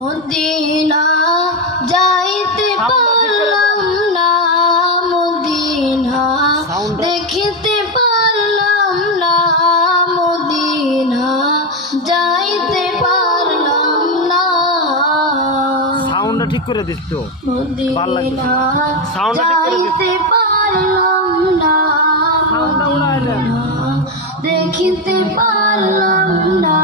Medina যাইতে পারলাম না, মদিনা দেখিতে পারলাম না, মদিনা যাইতে পারলাম না। সাউন্ডটা ঠিক করে দিস তো, মদিনা যাইতে পারলাম না, মদিনা দেখিতে পারলাম না।